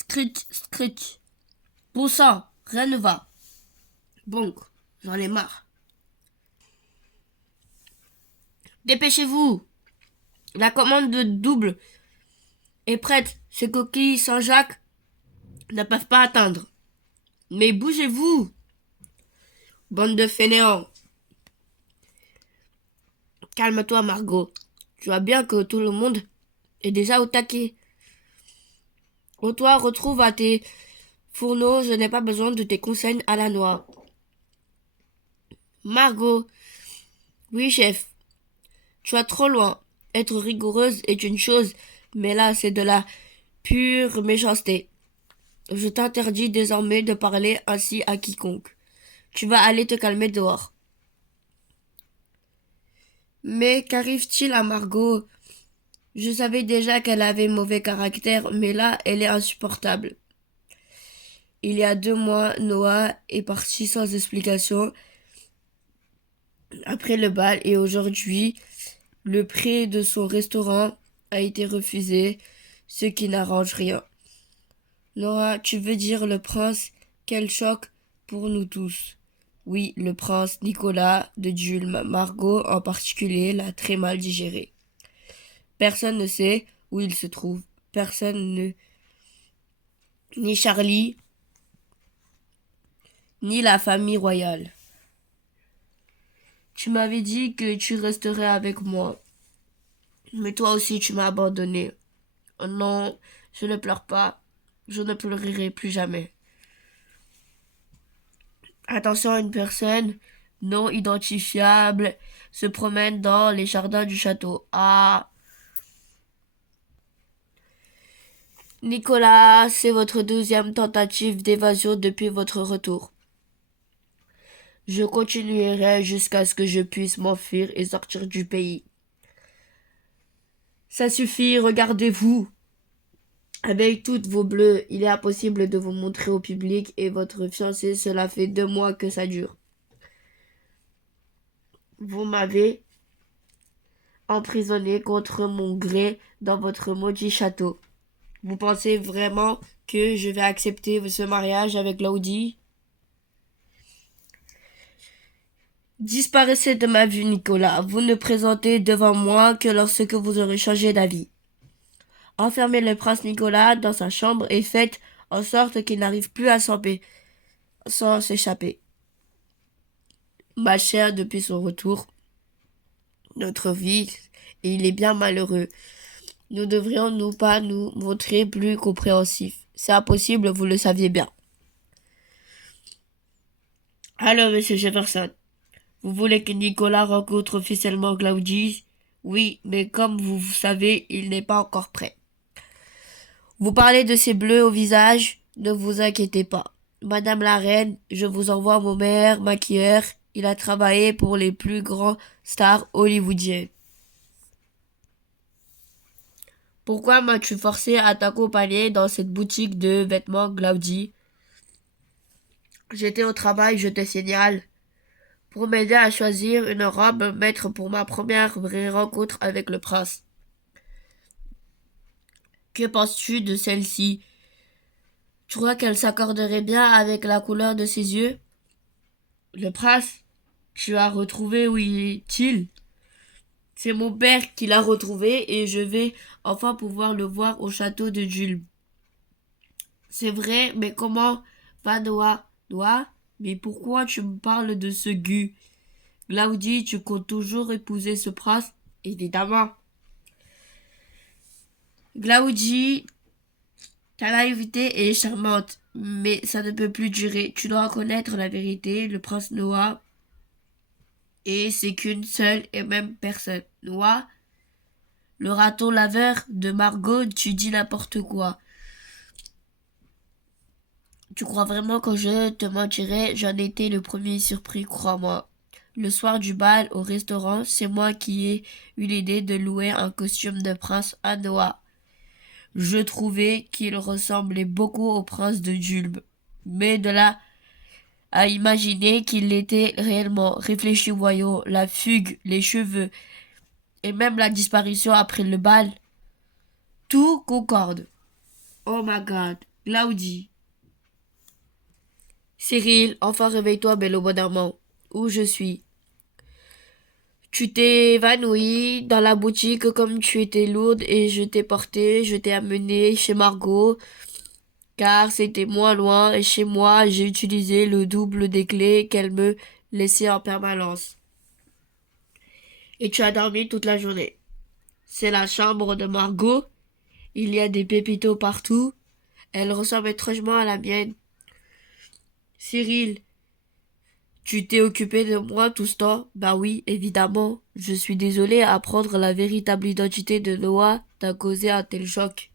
Scritch. Bon sang, rien ne va. Bon, j'en ai marre. Dépêchez-vous. La commande de double est prête. Ces coquilles Saint-Jacques ne peuvent pas atteindre. Mais bougez-vous, bande de fainéants. Calme-toi, Margot. Tu vois bien que tout le monde est déjà au taquet. Oh, toi, retrouve à tes fourneaux, je n'ai pas besoin de tes conseils à la noix. Margot. Oui, chef. Tu vas trop loin. Être rigoureuse est une chose, mais là, c'est de la pure méchanceté. Je t'interdis désormais de parler ainsi à quiconque. Tu vas aller te calmer dehors. Mais qu'arrive-t-il à Margot? Je savais déjà qu'elle avait mauvais caractère, mais là, elle est insupportable. Il y a 2 mois, Noah est parti sans explication après le bal et aujourd'hui, le prix de son restaurant a été refusé, ce qui n'arrange rien. Noah, tu veux dire le prince? Quel choc pour nous tous. Oui, le prince Nicolas de Dulme, Margot en particulier, l'a très mal digéré. Personne ne sait où il se trouve. Personne ne... Ni Charlie, ni la famille royale. Tu m'avais dit que tu resterais avec moi. Mais toi aussi tu m'as abandonné. Oh non, je ne pleure pas. Je ne pleurerai plus jamais. Attention, une personne non identifiable se promène dans les jardins du château. Ah, Nicolas, c'est votre 12e tentative d'évasion depuis votre retour. Je continuerai jusqu'à ce que je puisse m'enfuir et sortir du pays. Ça suffit, regardez-vous. Avec toutes vos bleus, il est impossible de vous montrer au public et votre fiancé, cela fait 2 mois que ça dure. Vous m'avez emprisonné contre mon gré dans votre maudit château. Vous pensez vraiment que je vais accepter ce mariage avec Claudie? Disparaissez de ma vue, Nicolas. Vous ne présentez devant moi que lorsque vous aurez changé d'avis. Enfermez le prince Nicolas dans sa chambre et faites en sorte qu'il n'arrive plus à sans s'échapper. Ma chère, depuis son retour, notre vie, et il est bien malheureux. Nous devrions nous pas nous montrer plus compréhensifs. C'est impossible, vous le saviez bien. Alors, monsieur Jefferson, vous voulez que Nicolas rencontre officiellement Claudie? Oui, mais comme vous savez, il n'est pas encore prêt. Vous parlez de ces bleus au visage? Ne vous inquiétez pas. Madame la reine, je vous envoie mon meilleur maquilleur. Il a travaillé pour les plus grands stars hollywoodiennes. Pourquoi m'as-tu forcé à t'accompagner dans cette boutique de vêtements Claudie? J'étais au travail, je te signale. Pour m'aider à choisir une robe à mettre pour ma première vraie rencontre avec le prince. Que penses-tu de celle-ci? Tu crois qu'elle s'accorderait bien avec la couleur de ses yeux? Le prince, tu as retrouvé où est-il? C'est mon père qui l'a retrouvé et je vais enfin pouvoir le voir au château de Julm. C'est vrai, mais comment va Noah? Noah? Mais pourquoi tu me parles de ce gu? Claudie, tu comptes toujours épouser ce prince? Évidemment. Claudie, ta naïveté est charmante, mais ça ne peut plus durer. Tu dois reconnaître la vérité. Le prince Noah, et c'est qu'une seule et même personne. Noah, le raton laveur de Margot, tu dis n'importe quoi. Tu crois vraiment que je te mentirais? J'en étais le premier surpris, crois-moi. Le soir du bal au restaurant, c'est moi qui ai eu l'idée de louer un costume de prince à Noah. Je trouvais qu'il ressemblait beaucoup au prince de Julbe. Mais de là à imaginer qu'il l'était réellement, réfléchis voyons, la fugue, les cheveux, et même la disparition après le bal, tout concorde. Oh my god, Glaoudi. Cyril, enfin réveille-toi, belle bon amant. Où je suis? Tu t'es évanoui dans la boutique comme tu étais lourde et je t'ai porté, je t'ai amené chez Margot, car c'était moins loin et chez moi j'ai utilisé le double des clés qu'elle me laissait en permanence. Et tu as dormi toute la journée. C'est la chambre de Margot. Il y a des pépitos partout. Elle ressemble étrangement à la mienne. Cyril, tu t'es occupé de moi tout ce temps? Bah oui, évidemment. Je suis désolée, apprendre la véritable identité de Noah t'a causé un tel choc.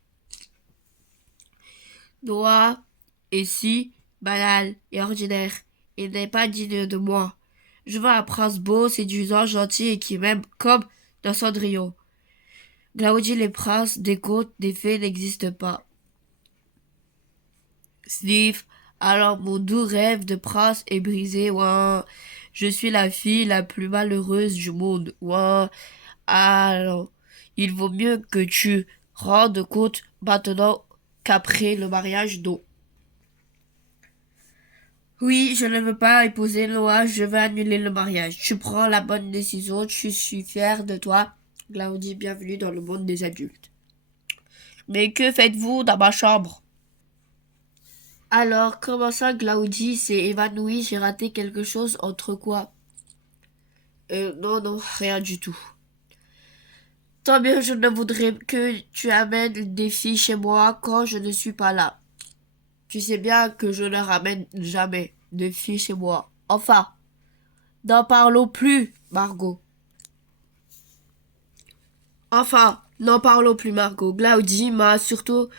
Noah est si banal et ordinaire. Il n'est pas digne de moi. Je veux un prince beau, séduisant, gentil et qui m'aime comme dans Cendrillon. Glaoudi, les princes des contes des fées n'existent pas. Sniff, alors mon doux rêve de prince est brisé, ouin. Je suis la fille la plus malheureuse du monde, ouin. Alors, il vaut mieux que tu rendes compte maintenant qu'après le mariage, non. Oui, je ne veux pas épouser Noah, je veux annuler le mariage. Tu prends la bonne décision, je suis fière de toi. Glaoudi, bienvenue dans le monde des adultes. Mais que faites-vous dans ma chambre? Alors, comment ça, Glaoudi s'est évanoui? J'ai raté quelque chose entre quoi? Non, non, rien du tout. Tant mieux, je ne voudrais que tu amènes des filles chez moi quand je ne suis pas là. Tu sais bien que je ne ramène jamais de filles chez moi. Enfin, n'en parlons plus, Margot. Enfin, n'en parlons plus, Margot. Glaoudi m'a surtout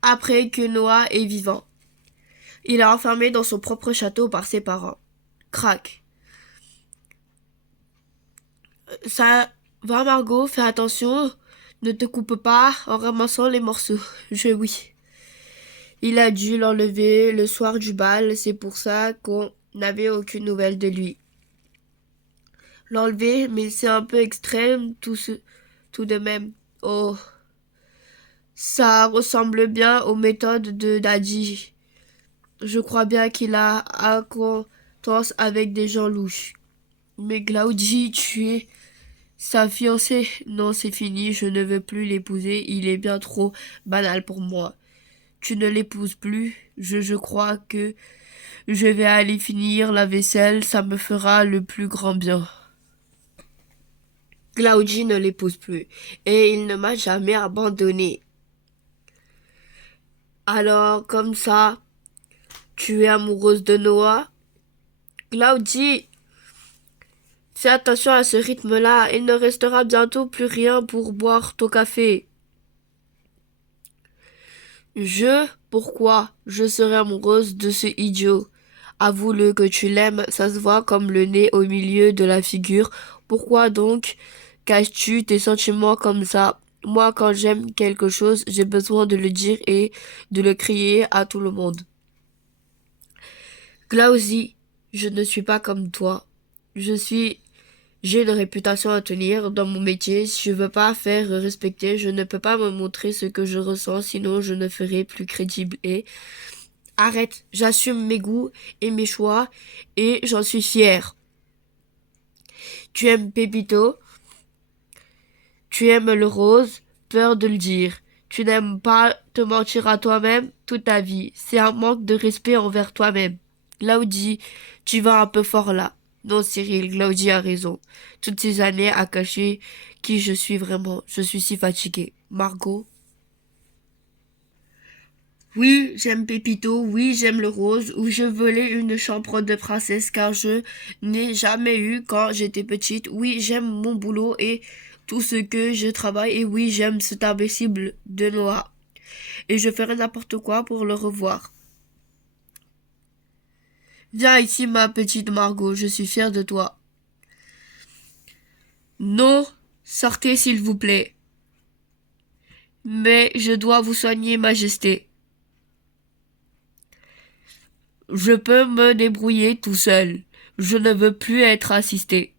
appris que Noah est vivant. Il est enfermé dans son propre château par ses parents. Crac. Ça va, Margot, fais attention. Ne te coupe pas en ramassant les morceaux. Oui. Il a dû l'enlever le soir du bal, c'est pour ça qu'on n'avait aucune nouvelle de lui. L'enlever, mais c'est un peu extrême, tout de même. Oh, ça ressemble bien aux méthodes de Daddy. Je crois bien qu'il a acquaintance avec des gens louches. Mais Glaoudi, tu es sa fiancée. Non, c'est fini, je ne veux plus l'épouser, il est bien trop banal pour moi. Tu ne l'épouses plus, je crois que je vais aller finir la vaisselle, ça me fera le plus grand bien. Glaoudi ne l'épouse plus, et il ne m'a jamais abandonné. Alors, comme ça, tu es amoureuse de Noah? Glaoudi, fais attention à ce rythme-là, il ne restera bientôt plus rien pour boire ton café. Pourquoi je serais amoureuse de ce idiot? Avoue-le que tu l'aimes, ça se voit comme le nez au milieu de la figure. Pourquoi donc caches-tu tes sentiments comme ça? Moi, quand j'aime quelque chose, j'ai besoin de le dire et de le crier à tout le monde. Glausie, je ne suis pas comme toi. J'ai une réputation à tenir dans mon métier. Si je veux pas faire respecter, je ne peux pas me montrer ce que je ressens, sinon je ne ferai plus crédible. Et arrête, j'assume mes goûts et mes choix et j'en suis fière. Tu aimes Pépito, tu aimes le rose, peur de le dire. Tu n'aimes pas te mentir à toi-même toute ta vie. C'est un manque de respect envers toi-même. Glaoudi, tu vas un peu fort là. Non, Cyril, Glaoudi a raison. Toutes ces années à cacher qui je suis vraiment. Je suis si fatiguée. Margot? Oui, j'aime Pépito, oui, j'aime le rose, ou je voulais une chambre de princesse car je n'ai jamais eu quand j'étais petite. Oui, j'aime mon boulot et tout ce que je travaille, et oui, j'aime cet imbécile de Noah. Et je ferai n'importe quoi pour le revoir. Viens ici, ma petite Margot, je suis fière de toi. Non, sortez s'il vous plaît. Mais je dois vous soigner, Majesté. Je peux me débrouiller tout seul. Je ne veux plus être assisté.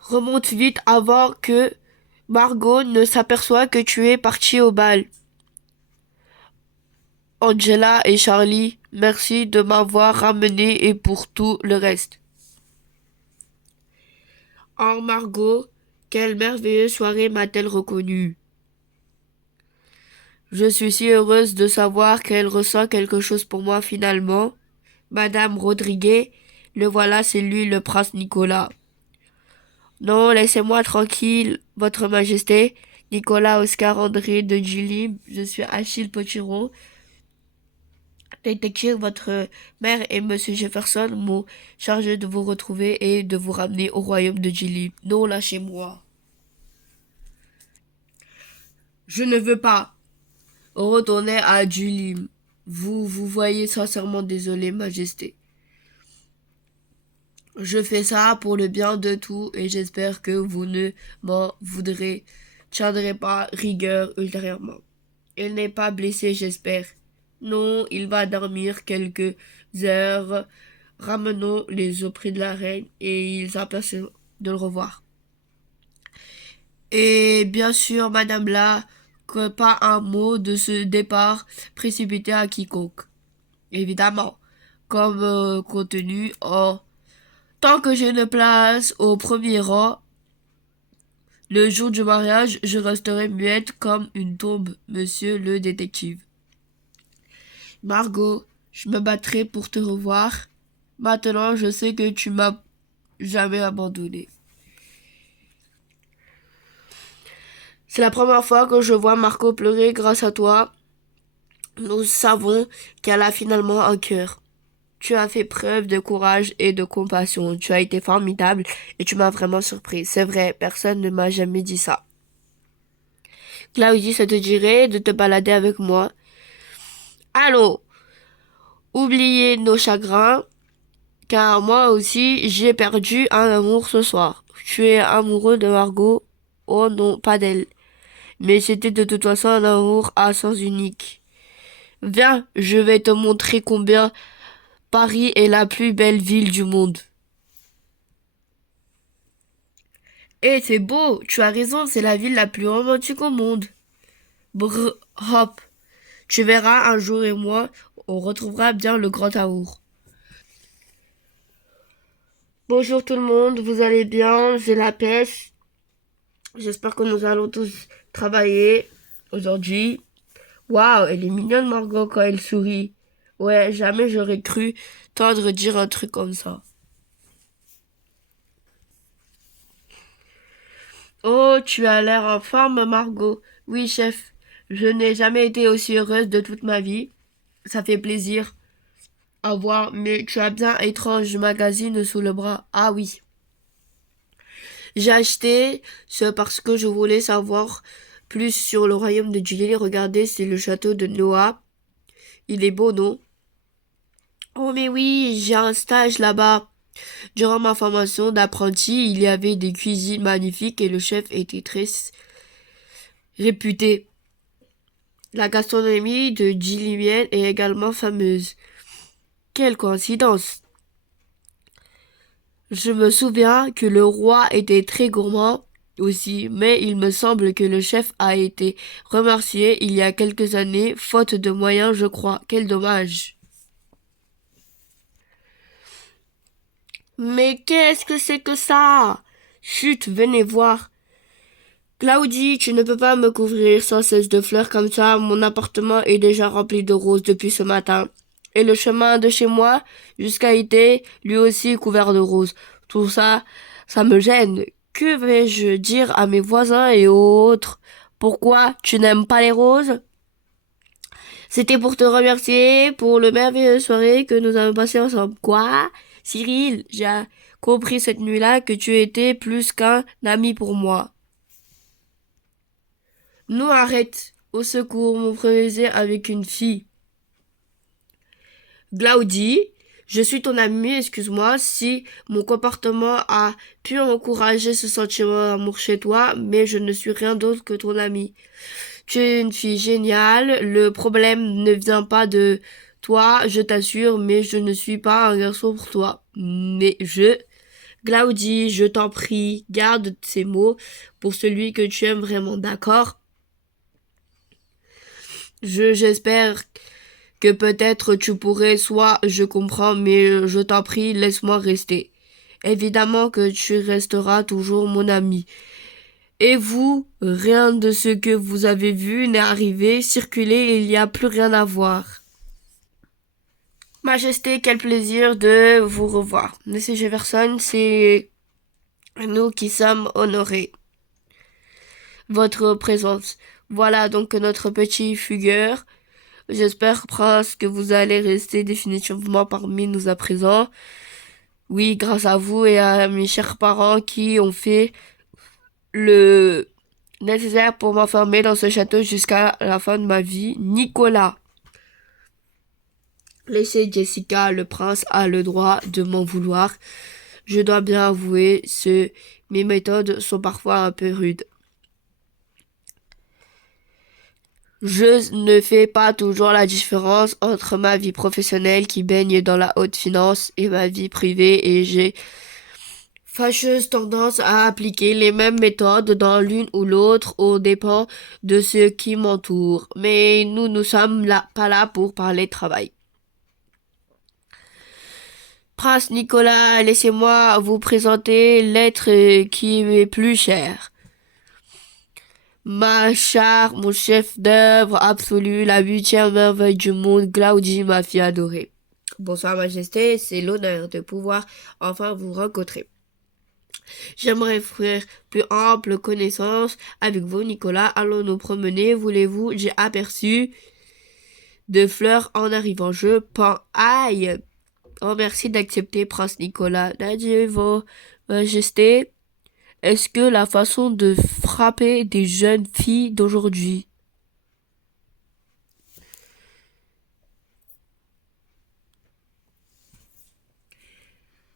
Remonte vite avant que Margot ne s'aperçoive que tu es parti au bal. Angela et Charlie, merci de m'avoir ramené et pour tout le reste. Oh Margot, quelle merveilleuse soirée m'a-t-elle reconnue. Je suis si heureuse de savoir qu'elle ressent quelque chose pour moi finalement. Madame Rodriguez, le voilà, c'est lui le prince Nicolas. Non, laissez-moi tranquille, votre majesté. Nicolas Oscar André de Gilly, je suis Achille Potiron. Détective, votre mère et monsieur Jefferson m'ont chargé de vous retrouver et de vous ramener au royaume de Gilly. Non, lâchez-moi. Je ne veux pas retourner à Gilly. Vous voyez sincèrement désolé, majesté. Je fais ça pour le bien de tout et j'espère que vous ne m'en tiendrez pas rigueur ultérieurement. Il n'est pas blessé, j'espère. Non, il va dormir quelques heures. Ramenons-les auprès de la reine et ils s'aperçoivent de le revoir. Et bien sûr, madame là, que pas un mot de ce départ précipité à quiconque. Évidemment, comme contenu, tant que j'ai une place au premier rang, le jour du mariage, je resterai muette comme une tombe, monsieur le détective. Margot, je me battrai pour te revoir. Maintenant, je sais que tu m'as jamais abandonné. C'est la première fois que je vois Margot pleurer grâce à toi. Nous savons qu'elle a finalement un cœur. Tu as fait preuve de courage et de compassion. Tu as été formidable et tu m'as vraiment surpris. C'est vrai, personne ne m'a jamais dit ça. Claudie, ça te dirait de te balader avec moi? Allons, oubliez nos chagrins, car moi aussi j'ai perdu un amour ce soir. Tu es amoureux de Margot? Oh non, pas d'elle. Mais c'était de toute façon un amour à sens unique. Viens, je vais te montrer combien Paris est la plus belle ville du monde. Eh, c'est beau, tu as raison, c'est la ville la plus romantique au monde. Brr, hop, tu verras un jour et moi, on retrouvera bien le grand amour. Bonjour tout le monde, vous allez bien? J'ai la pêche. J'espère que nous allons tous travailler aujourd'hui. Waouh, elle est mignonne Margot quand elle sourit. Ouais, jamais j'aurais cru tendre dire un truc comme ça. Oh, tu as l'air en forme, Margot. Oui, chef. Je n'ai jamais été aussi heureuse de toute ma vie. Ça fait plaisir à voir, mais tu as bien étrange magazine sous le bras. Ah oui. J'ai acheté ce parce que je voulais savoir plus sur le royaume de Julie. Regardez, c'est le château de Noah. Il est beau, non? Oh, mais oui, j'ai un stage là-bas. Durant ma formation d'apprenti, il y avait des cuisines magnifiques et le chef était très réputé. La gastronomie de Gillian est également fameuse. Quelle coïncidence! Je me souviens que le roi était très gourmand aussi, mais il me semble que le chef a été remercié il y a quelques années, faute de moyens, je crois. Quel dommage! Mais qu'est-ce que c'est que ça? Chut, venez voir. Claudie, tu ne peux pas me couvrir sans cesse de fleurs comme ça. Mon appartement est déjà rempli de roses depuis ce matin. Et le chemin de chez moi jusqu'à été, lui aussi couvert de roses. Tout ça, ça me gêne. Que vais-je dire à mes voisins et aux autres? Pourquoi tu n'aimes pas les roses? C'était pour te remercier pour le merveilleuse soirée que nous avons passée ensemble. Quoi? Cyril, j'ai compris cette nuit-là que tu étais plus qu'un ami pour moi. Non, arrête. Au secours, mon frère avec une fille. Glaudi, je suis ton ami, excuse-moi si mon comportement a pu encourager ce sentiment d'amour chez toi, mais je ne suis rien d'autre que ton ami. Tu es une fille géniale, le problème ne vient pas de toi, je t'assure, mais je ne suis pas un garçon pour toi. Glaudi, je t'en prie, garde ces mots pour celui que tu aimes vraiment, d'accord? J'espère que peut-être tu pourrais, soit je comprends, mais je t'en prie, laisse-moi rester. Évidemment que tu resteras toujours mon ami. Et vous, rien de ce que vous avez vu n'est arrivé, circulez, il n'y a plus rien à voir. Majesté, quel plaisir de vous revoir. Monsieur Jefferson, c'est nous qui sommes honorés. Votre présence. Voilà donc notre petit fugueur. J'espère, Prince, que vous allez rester définitivement parmi nous à présent. Oui, grâce à vous et à mes chers parents qui ont fait le nécessaire pour m'enfermer dans ce château jusqu'à la fin de ma vie. Nicolas. Laissez Jessica, le prince a le droit de m'en vouloir. Je dois bien avouer, mes méthodes sont parfois un peu rudes. Je ne fais pas toujours la différence entre ma vie professionnelle qui baigne dans la haute finance et ma vie privée et j'ai fâcheuse tendance à appliquer les mêmes méthodes dans l'une ou l'autre aux dépens de ceux qui m'entourent. Mais nous ne sommes pas là pour parler de travail. Prince Nicolas, laissez-moi vous présenter l'être qui m'est plus cher. Ma chère, mon chef d'œuvre absolu, la 8e merveille du monde, Glaudie, ma fille adorée. Bonsoir, Majesté, c'est l'honneur de pouvoir enfin vous rencontrer. J'aimerais faire plus ample connaissance avec vous, Nicolas. Allons nous promener, voulez-vous? J'ai aperçu de fleurs en arrivant. Je pends. Aïe! Oh, merci d'accepter, Prince Nicolas. Adieu, vos majestés. Est-ce que la façon de frapper des jeunes filles d'aujourd'hui?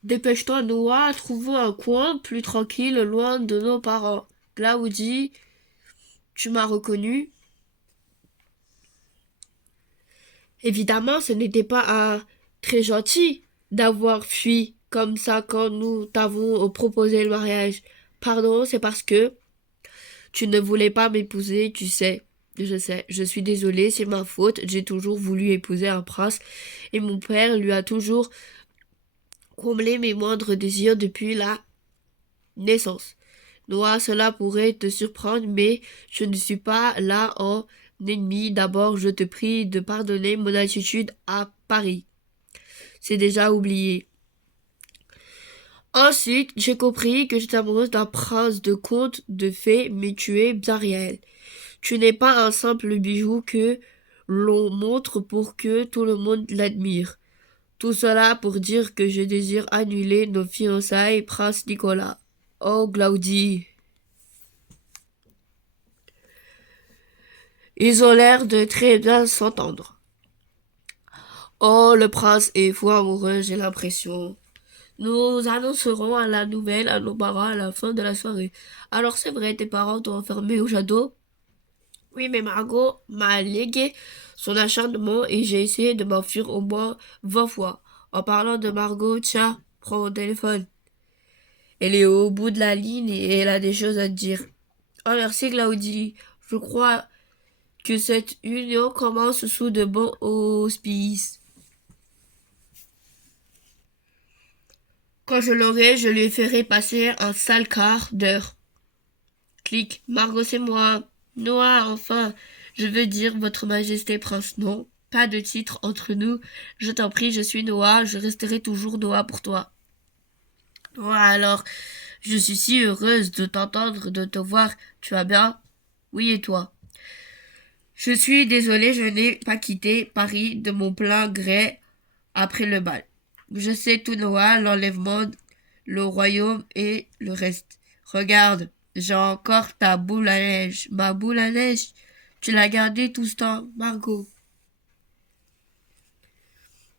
Dépêche-toi, Noah, trouvons un coin plus tranquille, loin de nos parents. Glaoudi, tu m'as reconnu? Évidemment, ce n'était pas très gentil d'avoir fui comme ça quand nous t'avons proposé le mariage. Pardon, c'est parce que tu ne voulais pas m'épouser, tu sais. Je sais, je suis désolée, c'est ma faute. J'ai toujours voulu épouser un prince et mon père lui a toujours comblé mes moindres désirs depuis la naissance. Noah, cela pourrait te surprendre, mais je ne suis pas là en ennemi. D'abord, je te prie de pardonner mon attitude à Paris. C'est déjà oublié. Ensuite, j'ai compris que j'étais amoureuse d'un prince de conte de fées, mais tu es bien réel. Tu n'es pas un simple bijou que l'on montre pour que tout le monde l'admire. Tout cela pour dire que je désire annuler nos fiançailles, prince Nicolas. Oh, Glaudie. Ils ont l'air de très bien s'entendre. Oh, le prince est fou amoureux, j'ai l'impression. Nous annoncerons à la nouvelle à nos parents à la fin de la soirée. Alors c'est vrai, tes parents t'ont enfermé au château? Oui, mais Margot m'a légué son acharnement et j'ai essayé de m'enfuir au moins 20 fois. En parlant de Margot, tiens, prends mon téléphone. Elle est au bout de la ligne et elle a des choses à te dire. Oh, merci, Claudie. Je crois que cette union commence sous de bons auspices. Quand je l'aurai, je lui ferai passer un sale quart d'heure. Clic. Margot, c'est moi. Noah, enfin. Je veux dire, Votre Majesté, Prince, non. Pas de titre entre nous. Je t'en prie, je suis Noah. Je resterai toujours Noah pour toi. Oh, alors, je suis si heureuse de t'entendre, de te voir. Tu vas bien? Oui, et toi? Je suis désolée, je n'ai pas quitté Paris de mon plein gré après le bal. Je sais tout, Noah, l'enlèvement, le royaume et le reste. Regarde, j'ai encore ta boule à neige. Ma boule à neige, tu l'as gardée tout ce temps, Margot.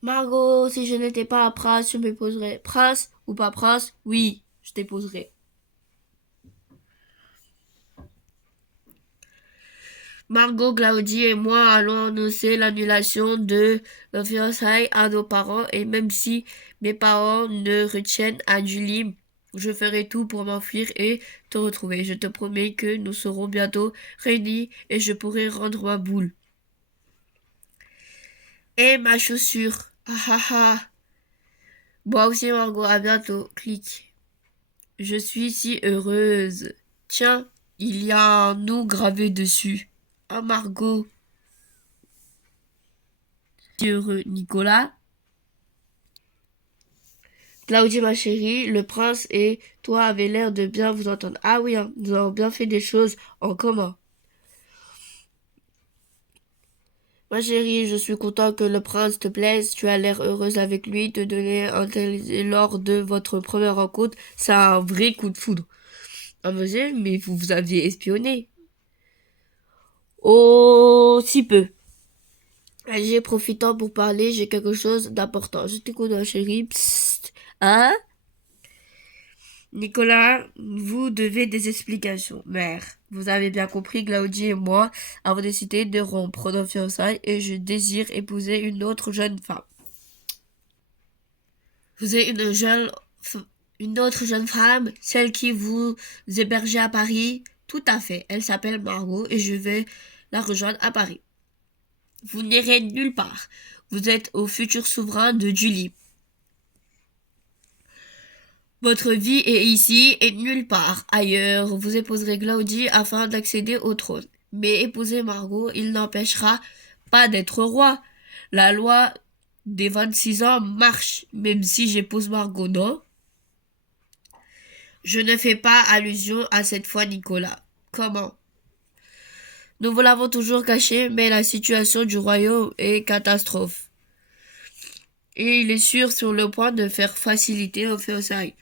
Margot, si je n'étais pas un prince, je m'épouserais. Prince ou pas prince, oui, je t'épouserais. Margot, Claudie et moi allons annoncer l'annulation de nos fiançailles à nos parents et même si mes parents ne retiennent à Julie, je ferai tout pour m'enfuir et te retrouver. Je te promets que nous serons bientôt réunis et je pourrai rendre ma boule. Et ma chaussure. Ah ah ah. Moi aussi, Margot, à bientôt. Clic. Je suis si heureuse. Tiens, il y a un nom gravé dessus. Ah, Margot. Si heureux, Nicolas. Claudie, ma chérie, le prince et toi avez l'air de bien vous entendre. Ah oui, hein, nous avons bien fait des choses en commun. Ma chérie, je suis content que le prince te plaise. Tu as l'air heureuse avec lui. Te donner un tel lors de votre première rencontre, c'est un vrai coup de foudre. Ah, monsieur, mais vous aviez espionné. Oh, si peu. J'ai profitant pour parler, j'ai quelque chose d'important. Je t'écoute, ma chérie. Psst. Hein? Nicolas, vous devez des explications. Mère, vous avez bien compris, Claudie et moi avons décidé de rompre nos fiançailles et je désire épouser une autre jeune femme. Vous êtes une autre jeune femme, celle qui vous hébergez à Paris? Tout à fait. Elle s'appelle Margot et je vais la rejoindre à Paris. Vous n'irez nulle part. Vous êtes au futur souverain de Julie. Votre vie est ici et nulle part ailleurs. Vous épouserez Claudie afin d'accéder au trône. Mais épouser Margot, il n'empêchera pas d'être roi. La loi des 26 ans marche, même si j'épouse Margot, non? Je ne fais pas allusion à cette fois, Nicolas. Comment? Nous vous l'avons toujours caché, mais la situation du royaume est catastrophe. Et il est sûr sur le point de faire faciliter nos fiançailles.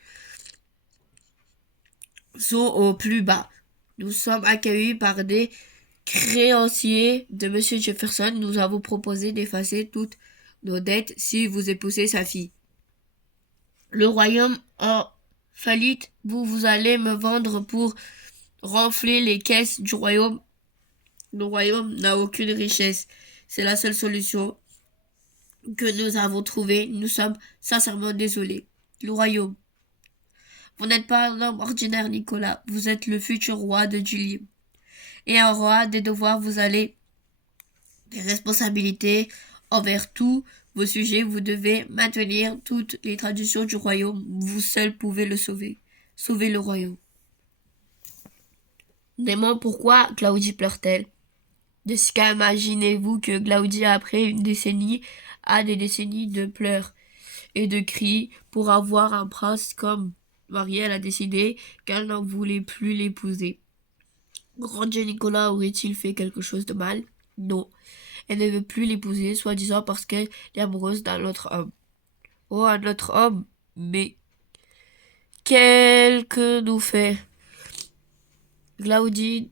Sont au plus bas. Nous sommes accueillis par des créanciers de Monsieur Jefferson. Nous avons proposé d'effacer toutes nos dettes si vous épousez sa fille. Le royaume en faillite, vous allez me vendre pour renfler les caisses du royaume. Le royaume n'a aucune richesse. C'est la seule solution que nous avons trouvée. Nous sommes sincèrement désolés. Le royaume. Vous n'êtes pas un homme ordinaire, Nicolas. Vous êtes le futur roi de Julie. Et un roi des devoirs, vous allez des responsabilités envers tous vos sujets. Vous devez maintenir toutes les traditions du royaume. Vous seul pouvez le sauver. Sauver le royaume. Néanmoins, pourquoi Claudie pleure-t-elle? De ce qu'imaginez-vous que Claudie, après une décennie, a des décennies de pleurs et de cris pour avoir un prince comme Marielle a décidé qu'elle n'en voulait plus l'épouser. Grand Dieu, Nicolas aurait-il fait quelque chose de mal? Non. Elle ne veut plus l'épouser, soi-disant parce qu'elle est amoureuse d'un autre homme. Oh, un autre homme? Mais quel que nous fait Claudie,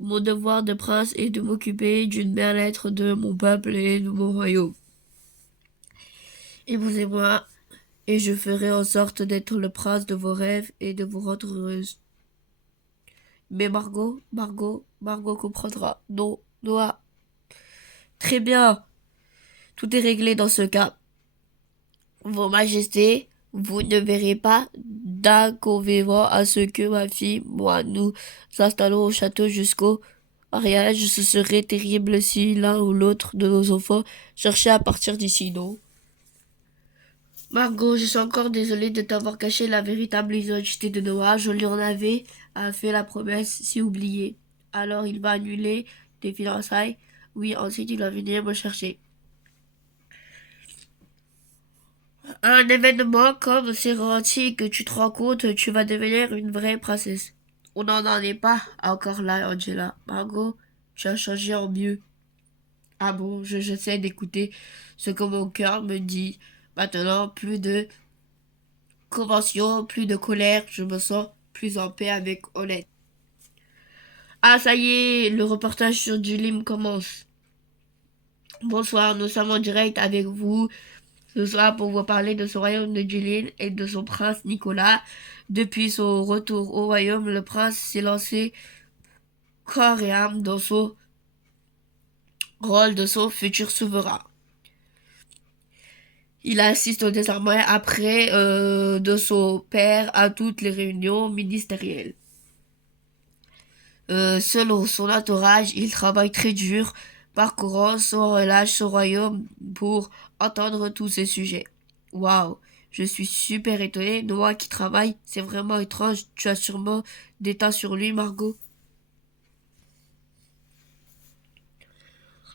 mon devoir de prince est de m'occuper d'une bien-être de mon peuple et de mon royaume. Épousez-moi, et je ferai en sorte d'être le prince de vos rêves et de vous rendre heureuse. Mais Margot comprendra. Non, Noah. Très bien. Tout est réglé dans ce cas. Vos Majestés, vous ne verrez pas d'inconvénient à ce que ma fille, moi, nous installons au château jusqu'au mariage. Ce serait terrible si l'un ou l'autre de nos enfants cherchait à partir d'ici, non? Margot, je suis encore désolée de t'avoir caché la véritable identité de Noah. Je lui en avais fait la promesse, si oubliée. Alors il va annuler tes fiançailles. Oui, ensuite il va venir me chercher. Un événement comme c'est renti que tu te rends compte, tu vas devenir une vraie princesse. On n'en en est pas encore là, Angela. Margot, tu as changé en mieux. Ah bon, j'essaie d'écouter ce que mon cœur me dit. Maintenant, plus de convention, plus de colère, je me sens plus en paix avec Honnête. Ah, ça y est, le reportage sur Julim commence. Bonsoir, nous sommes en direct avec vous ce soir pour vous parler de ce royaume de Julien et de son prince Nicolas. Depuis son retour au royaume, le prince s'est lancé corps et âme dans son rôle de son futur souverain. Il assiste désormais après de son père à toutes les réunions ministérielles. Selon son entourage, il travaille très dur parcourant sans relâche son royaume pour entendre tous ces sujets. Waouh, je suis super étonnée. Noah qui travaille, c'est vraiment étrange. Tu as sûrement des tas sur lui, Margot.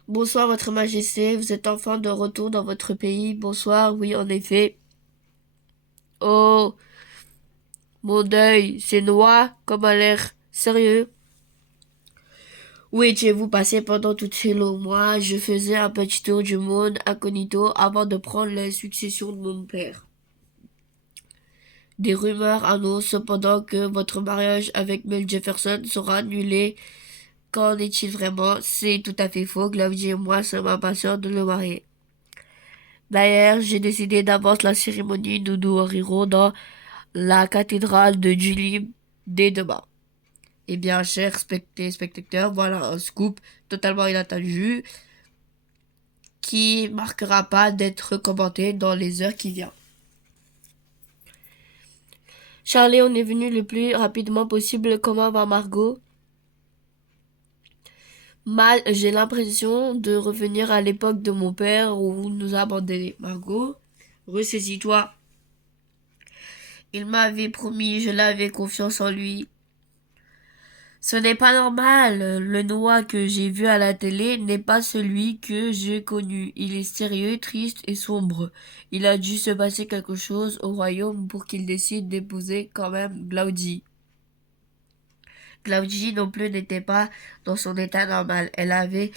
Bonsoir, Votre Majesté. Vous êtes enfin de retour dans votre pays. Bonsoir, oui, en effet. Oh, mon deuil, c'est Noah, comme a l'air sérieux. Où étiez-vous passé pendant toutes ces longs mois? Je faisais un petit tour du monde incognito avant de prendre la succession de mon père. Des rumeurs annoncent cependant que votre mariage avec Mel Jefferson sera annulé. Qu'en est-il vraiment? C'est tout à fait faux. Claudie et moi sommes impatients de le marier. D'ailleurs, j'ai décidé d'avance la cérémonie. Nous nous rirons dans la cathédrale de Julie dès demain. Eh bien, chers spectateurs, voilà un scoop totalement inattendu qui marquera pas d'être commenté dans les heures qui viennent. Charlie, on est venu le plus rapidement possible. Comment va Margot? Mal, j'ai l'impression de revenir à l'époque de mon père où vous nous abandonnez. Margot, ressaisis-toi. Il m'avait promis, je l'avais confiance en lui. Ce n'est pas normal. Le Noah que j'ai vu à la télé n'est pas celui que j'ai connu. Il est sérieux, triste et sombre. Il a dû se passer quelque chose au royaume pour qu'il décide d'épouser quand même Glaudie. Glaudie non plus n'était pas dans son état normal. Elle avait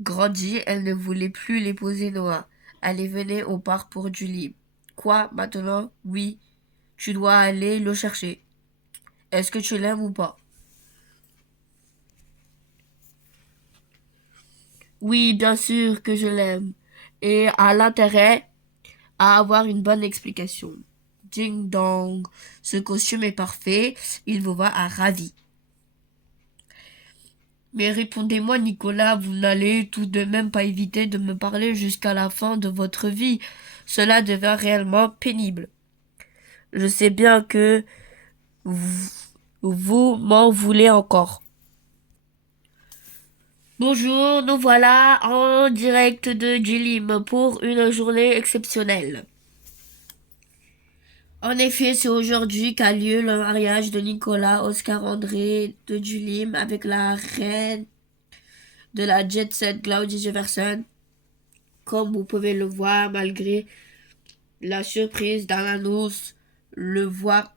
grandi, elle ne voulait plus l'épouser Noah. Elle venait au parc pour Julie. Quoi, maintenant? Oui, tu dois aller le chercher. Est-ce que tu l'aimes ou pas? Oui, bien sûr que je l'aime. Et à l'intérêt à avoir une bonne explication. Ding dong. Ce costume est parfait. Il vous va à ravi. Mais répondez-moi, Nicolas, vous n'allez tout de même pas éviter de me parler jusqu'à la fin de votre vie. Cela devient réellement pénible. Je sais bien que vous, vous m'en voulez encore. Bonjour, nous voilà en direct de Jilim pour une journée exceptionnelle. En effet, c'est aujourd'hui qu'a lieu le mariage de Nicolas Oscar André de Jilim avec la reine de la jet set Claudia Jefferson. Comme vous pouvez le voir, malgré la surprise dans l'annonce, le voit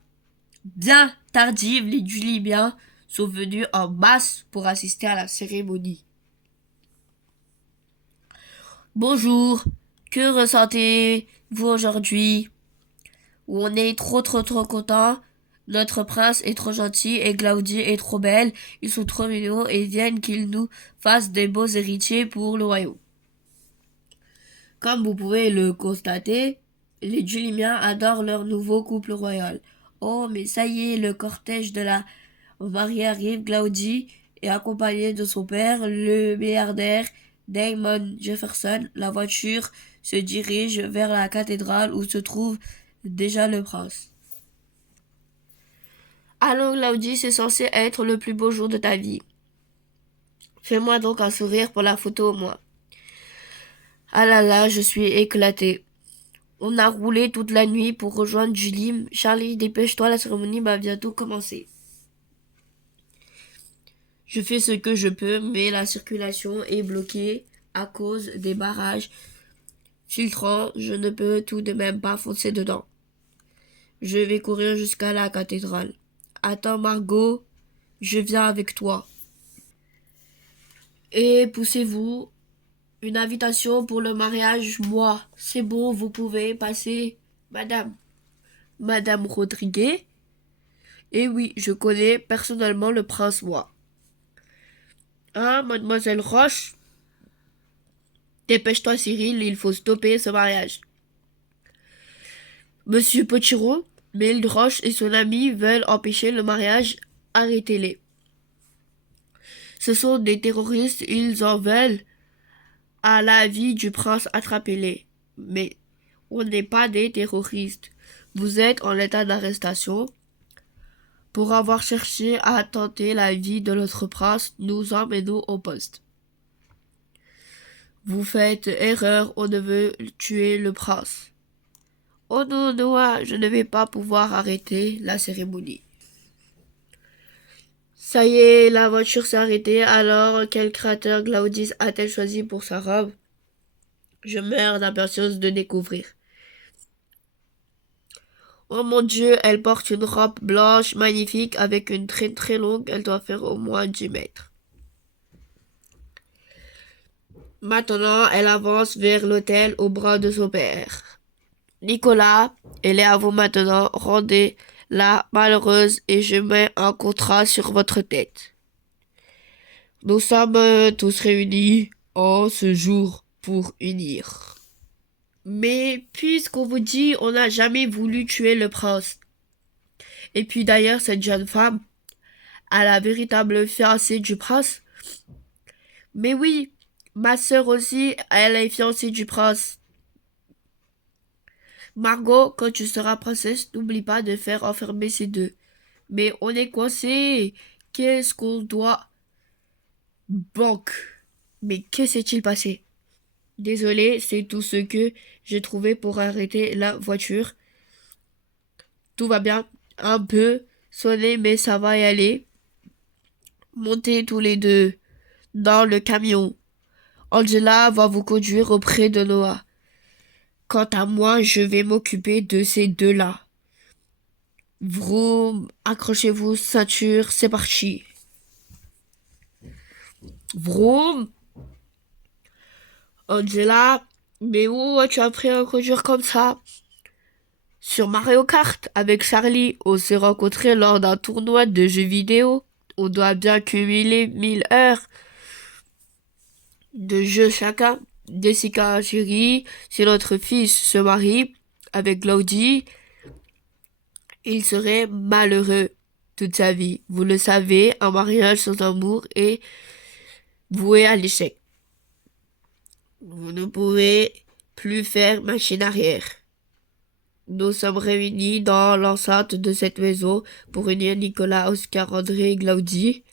bien tardive, les Julibiens sont venus en masse pour assister à la cérémonie. Bonjour, que ressentez-vous aujourd'hui? On est trop content. Notre prince est trop gentil et Claudie est trop belle. Ils sont trop mignons et viennent qu'ils nous fassent des beaux héritiers pour le royaume. Comme vous pouvez le constater, les Julimiens adorent leur nouveau couple royal. Oh, mais ça y est, le cortège de la mariée arrive. Claudie est accompagnée de son père, le milliardaire Damon Jefferson. La voiture se dirige vers la cathédrale où se trouve déjà le prince. Allons, Claudie, c'est censé être le plus beau jour de ta vie. Fais-moi donc un sourire pour la photo au moins. Ah là là, je suis éclatée. On a roulé toute la nuit pour rejoindre Julie. Charlie, dépêche-toi, la cérémonie va bientôt commencer. Je fais ce que je peux, mais la circulation est bloquée à cause des barrages filtrants. Je ne peux tout de même pas foncer dedans. Je vais courir jusqu'à la cathédrale. Attends, Margot, je viens avec toi. Et poussez-vous. Une invitation pour le mariage, moi. C'est bon, vous pouvez passer, madame. Madame Rodriguez? Eh oui, je connais personnellement le prince, moi. Hein, mademoiselle Roche? Dépêche-toi, Cyril, il faut stopper ce mariage. Monsieur Potiron, Mille Roche et son ami veulent empêcher le mariage. Arrêtez-les. Ce sont des terroristes, ils en veulent à la vie du prince, attrapez-les. Mais on n'est pas des terroristes. Vous êtes en état d'arrestation pour avoir cherché à tenter la vie de notre prince. Nous emmenons au poste. Vous faites erreur, on ne veut tuer le prince. Oh non, Noah, je ne vais pas pouvoir arrêter la cérémonie. Ça y est, la voiture s'est arrêtée, alors quel créateur Glaudis a-t-elle choisi pour sa robe? Je meurs d'impatience de découvrir. Oh mon Dieu, elle porte une robe blanche magnifique avec une traîne très longue, elle doit faire au moins 10 mètres. Maintenant, elle avance vers l'hôtel au bras de son père. Nicolas, elle est à vous maintenant, rendez-la malheureuse et je mets un contrat sur votre tête. Nous sommes tous réunis en ce jour pour unir. Mais puisqu'on vous dit, on n'a jamais voulu tuer le prince. Et puis d'ailleurs, cette jeune femme, à la véritable fiancée du prince. Mais oui, ma sœur aussi, elle est fiancée du prince. Margot, quand tu seras princesse, n'oublie pas de faire enfermer ces deux. Mais on est coincé. Qu'est-ce qu'on doit... Banque. Mais que s'est-il passé? Désolé, c'est tout ce que j'ai trouvé pour arrêter la voiture. Tout va bien. Un peu sonné, mais ça va y aller. Montez tous les deux dans le camion. Angela va vous conduire auprès de Noah. Quant à moi, je vais m'occuper de ces deux-là. Vroom, accrochez-vous, ceinture, c'est parti. Vroom. Angela, mais où tu as appris à conduire comme ça? Sur Mario Kart, avec Charlie, on s'est rencontrés lors d'un tournoi de jeux vidéo. On doit bien cumuler 1000 heures de jeu chacun. Jessica chérie, si notre fils se marie avec Claudie, il serait malheureux toute sa vie. Vous le savez, un mariage sans amour est voué à l'échec. Vous ne pouvez plus faire machine arrière. Nous sommes réunis dans l'enceinte de cette maison pour unir Nicolas, Oscar, André et Claudie.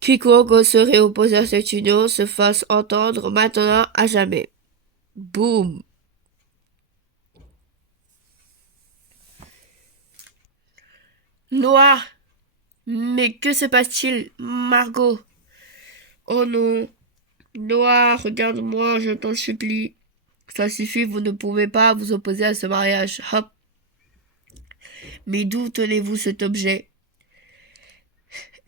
Quiconque serait opposé à cette union se fasse entendre maintenant à jamais. Boum! Noah! Mais que se passe-t-il, Margot? Oh non! Noah, regarde-moi, je t'en supplie. Ça suffit, vous ne pouvez pas vous opposer à ce mariage. Hop! Mais d'où tenez-vous cet objet?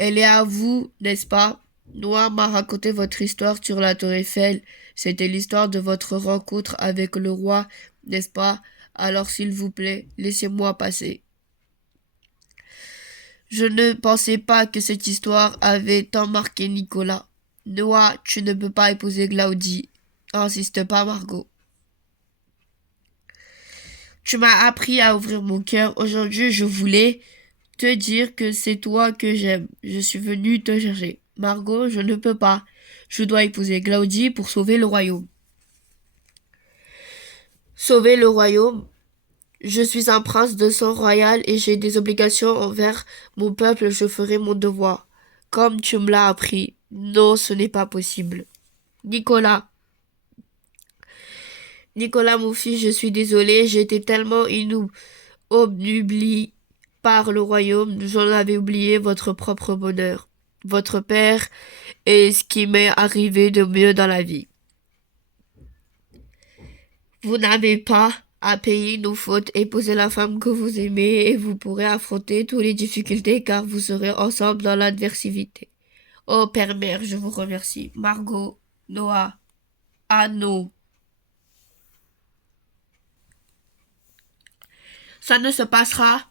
Elle est à vous, n'est-ce pas? Noah m'a raconté votre histoire sur la tour Eiffel. C'était l'histoire de votre rencontre avec le roi, n'est-ce pas? Alors s'il vous plaît, laissez-moi passer. Je ne pensais pas que cette histoire avait tant marqué Nicolas. Noah, tu ne peux pas épouser Claudie. Insiste pas, Margot. Tu m'as appris à ouvrir mon cœur. Aujourd'hui, je voulais te dire que c'est toi que j'aime. Je suis venue te chercher. Margot, je ne peux pas. Je dois épouser Claudie pour sauver le royaume. Sauver le royaume? Je suis un prince de sang royal et j'ai des obligations envers mon peuple, je ferai mon devoir. Comme tu me l'as appris. Non, ce n'est pas possible. Nicolas. Nicolas, mon fils, je suis désolée, j'étais tellement obnubilé par le royaume, j'en avais oublié votre propre bonheur. Votre père est ce qui m'est arrivé de mieux dans la vie. Vous n'avez pas à payer nos fautes, épousez la femme que vous aimez et vous pourrez affronter toutes les difficultés car vous serez ensemble dans l'adversité. Oh père-mère, je vous remercie. Margot, Noah, Anno. Ça ne se passera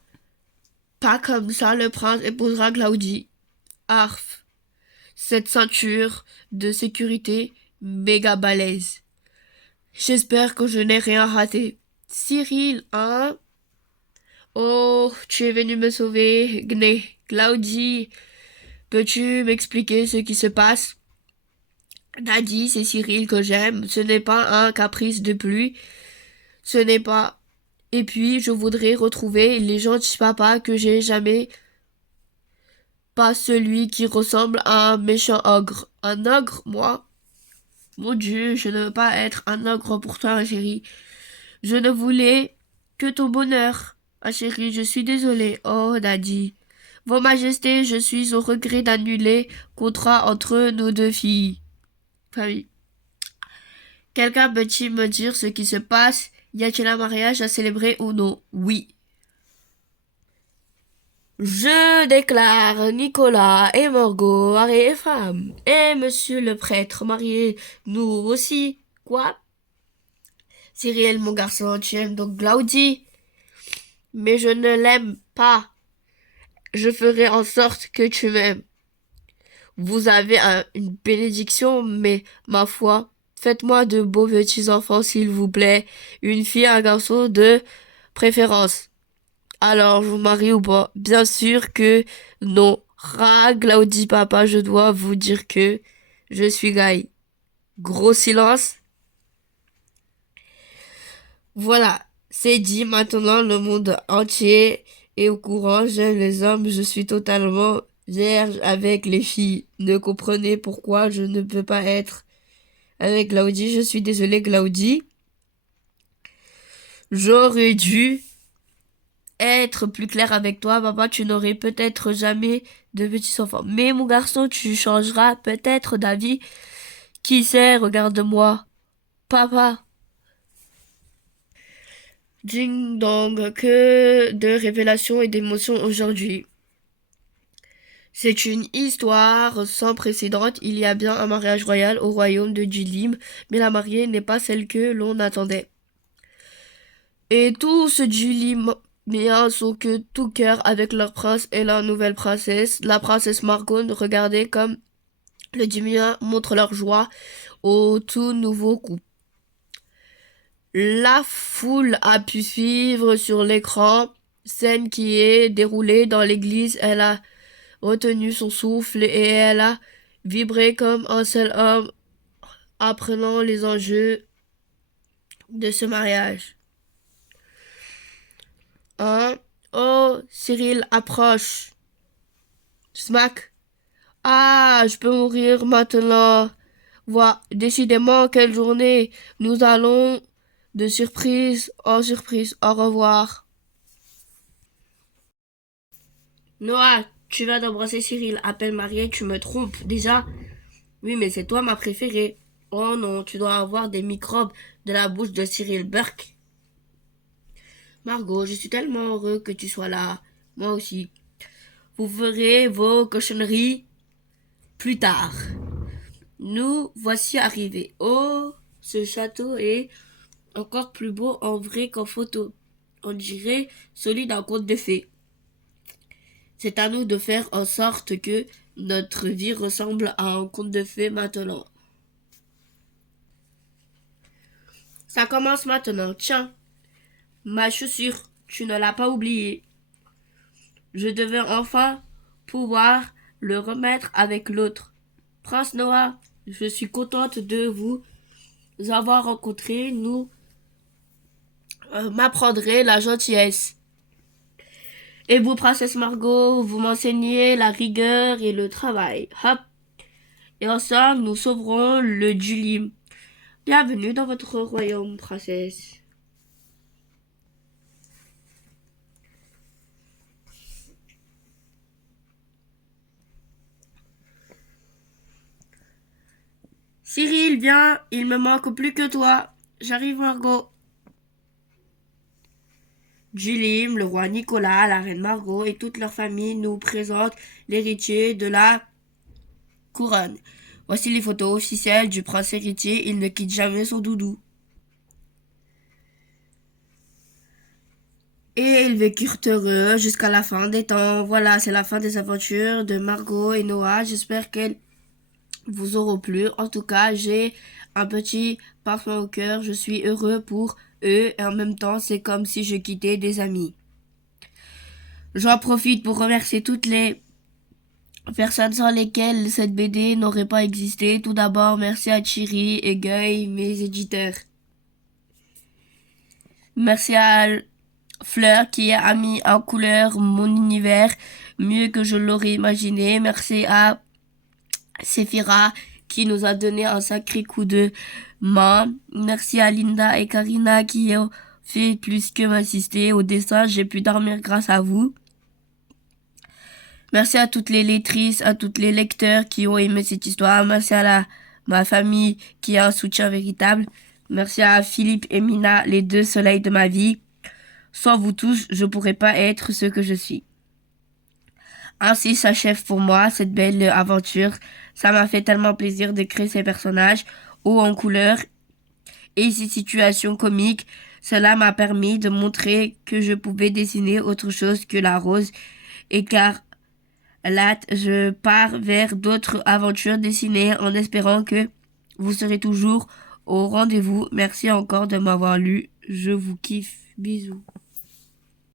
pas comme ça, le prince épousera Claudie. Arf, cette ceinture de sécurité méga balèze. J'espère que je n'ai rien raté. Cyril, hein? Oh, tu es venu me sauver, Gné. Claudie, peux-tu m'expliquer ce qui se passe? Nadie, c'est Cyril que j'aime. Ce n'est pas un caprice de pluie. Ce n'est pas. Et puis, je voudrais retrouver les gentils papas que j'ai jamais. Pas celui qui ressemble à un méchant ogre. Un ogre, moi? Mon Dieu, je ne veux pas être un ogre pour toi, ma chérie. Je ne voulais que ton bonheur. Ma chérie, je suis désolée. Oh, Daddy. Vos Majestés, je suis au regret d'annuler contrat entre nos deux filles. Famille. Quelqu'un peut-il me dire ce qui se passe? Y a-t-il un mariage à célébrer ou non? Oui. Je déclare Nicolas et Margot mari et femme. Et monsieur le prêtre marié, nous aussi. Quoi? Cyril, mon garçon, tu aimes donc Glaudie? Mais je ne l'aime pas. Je ferai en sorte que tu m'aimes. Vous avez une bénédiction, mais ma foi, faites-moi de beaux petits enfants, s'il vous plaît. Une fille, un garçon de préférence. Alors, je vous marie ou pas? Bien sûr que non. Glaudie, papa, je dois vous dire que je suis gay. Gros silence. Voilà, c'est dit. Maintenant, le monde entier est au courant. J'aime les hommes. Je suis totalement vierge avec les filles. Ne comprenez pourquoi je ne peux pas être avec Glaudie. Je suis désolée, Glaudie. J'aurais dû être plus clair avec toi, papa. Tu n'aurais peut-être jamais de petits enfants. Mais mon garçon, tu changeras peut-être d'avis. Qui sait, regarde-moi. Papa. Ding dong, que de révélations et d'émotions aujourd'hui. C'est une histoire sans précédent. Il y a bien un mariage royal au royaume de Dulim, mais la mariée n'est pas celle que l'on attendait. Et tous Duliméens sont que tout cœur avec leur prince et la nouvelle princesse. La princesse Margot regardait comme le Dulimien montre leur joie au tout nouveau couple. La foule a pu suivre sur l'écran scène qui est déroulée dans l'église. Elle a retenu son souffle et elle a vibré comme un seul homme, apprenant les enjeux de ce mariage. Hein? Oh, Cyril approche. Smack. Ah, je peux mourir maintenant. Voilà, décidément, quelle journée. Nous allons de surprise en surprise. Au revoir. Noah, tu vas d'embrasser Cyril. Appelle Marie, tu me trompes. Déjà, oui, mais c'est toi ma préférée. Oh non, tu dois avoir des microbes de la bouche de Cyril Burke. Margot, je suis tellement heureux que tu sois là. Moi aussi. Vous ferez vos cochonneries plus tard. Nous voici arrivés. Oh, ce château est encore plus beau en vrai qu'en photo. On dirait celui d'un conte de fées. C'est à nous de faire en sorte que notre vie ressemble à un conte de fées maintenant. Ça commence maintenant. Tiens, ma chaussure, tu ne l'as pas oubliée. Je devais enfin pouvoir le remettre avec l'autre. Prince Noah, je suis contente de vous avoir rencontré. Nous m'apprendrez la gentillesse. Et vous, princesse Margot, vous m'enseignez la rigueur et le travail. Hop. Et ensemble, nous sauverons le Dulim. Bienvenue dans votre royaume, princesse. Cyril, viens, il me manque plus que toi. J'arrive, Margot. Dulim, le roi Nicolas, la reine Margot et toute leur famille nous présentent l'héritier de la couronne. Voici les photos officielles du prince héritier. Il ne quitte jamais son doudou. Et ils vécurent heureux jusqu'à la fin des temps. Voilà, c'est la fin des aventures de Margot et Noah. J'espère qu'elles vous auront plu. En tout cas, j'ai un petit pincement au cœur. Je suis heureux pour eux et en même temps, c'est comme si je quittais des amis. J'en profite pour remercier toutes les personnes sans lesquelles cette BD n'aurait pas existé. Tout d'abord, merci à Thierry et Guy, mes éditeurs. Merci à Fleur qui a mis en couleur mon univers mieux que je l'aurais imaginé. Merci à Séphira qui nous a donné un sacré coup de main. Merci à Linda et Karina qui ont fait plus que m'assister au dessin. J'ai pu dormir grâce à vous. Merci à toutes les lectrices, à tous les lecteurs qui ont aimé cette histoire. Merci à ma famille qui a un soutien véritable. Merci à Philippe et Mina, les deux soleils de ma vie. Sans vous tous, je pourrais pas être ce que je suis. Ainsi s'achève pour moi cette belle aventure. Ça m'a fait tellement plaisir de créer ces personnages hauts en couleur et ces situations comiques. Cela m'a permis de montrer que je pouvais dessiner autre chose que la rose. Et car là, je pars vers d'autres aventures dessinées en espérant que vous serez toujours au rendez-vous. Merci encore de m'avoir lu. Je vous kiffe. Bisous.